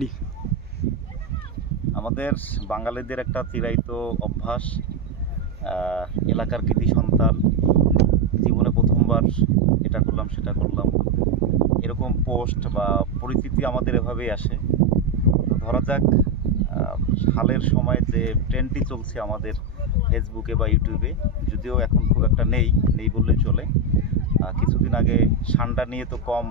Ready. আমাদের বাঙালিদের একটা চিরায়ত অভ্যাস, এলাকার কৃতি সন্তান, জীবনে প্রথমবার এটা করলাম সেটা করলাম, এরকম পোস্ট বা পরিচিতি আমাদের এভাবেই আসে। তো ধরা যাক হালের সময় যে ট্রেন্ডটি চলছে আমাদের ফেসবুকে বা ইউটিউবে, যদিও এখন খুব একটা নেই বললেই চলে। কিছুদিন আগে সান্ডা নিয়ে তো কম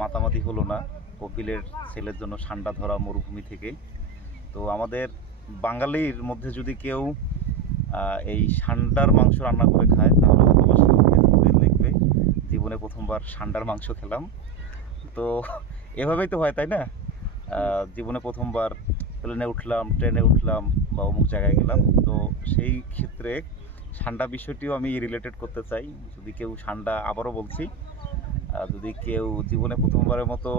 মাতামাতি হলো না, কপিলের ছেলের জন্য সান্ডা ধরা মরুভূমি থেকে। তো আমাদের বাঙালির মধ্যে যদি কেউ এই সান্ডার মাংস রান্না করে খায়, তাহলে হয়তো বা সে ফেসবুকে লিখবে জীবনে প্রথমবার সান্ডার মাংস খেলাম। তো এভাবেই তো হয়, তাই না? জীবনে প্রথমবার প্লেনে উঠলাম, ট্রেনে উঠলাম বা অমুক জায়গায় গেলাম। তো সেই ক্ষেত্রে সান্ডা বিষয়টিও আমি রিলেটেড করতে চাই। যদি কেউ সান্ডা, আবারও বলছি, যদি কেউ জীবনে প্রথমবারের মতো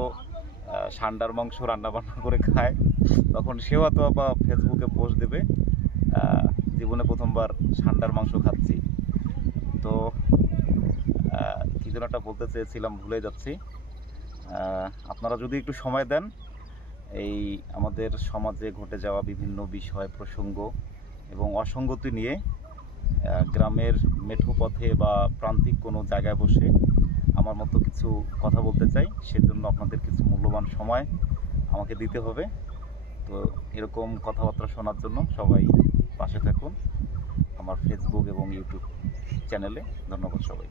সান্ডার মাংস রান্না বান্না করে খায়, তখন সেও হয়তো বা ফেসবুকে পোস্ট দেবে জীবনে প্রথমবার সান্ডার মাংস খাচ্ছি। তো কি যেন একটা বলতে চেয়েছিলাম, ভুলে যাচ্ছি। আপনারা যদি একটু সময় দেন, এই আমাদের সমাজে ঘটে যাওয়া বিভিন্ন বিষয়, প্রসঙ্গ এবং অসঙ্গতি নিয়ে গ্রামের মেঠো পথে বা প্রান্তিক কোনো জায়গায় বসে আমার মতো কিছু কথা বলতে চাই, সেজন্য আপনাদের কিছু মূল্যবান সময় আমাকে দিতে হবে। তো এরকম কথাবার্তা শোনার জন্য সবাই পাশে থাকুন আমার ফেসবুক এবং ইউটিউব চ্যানেলে। ধন্যবাদ সবাই।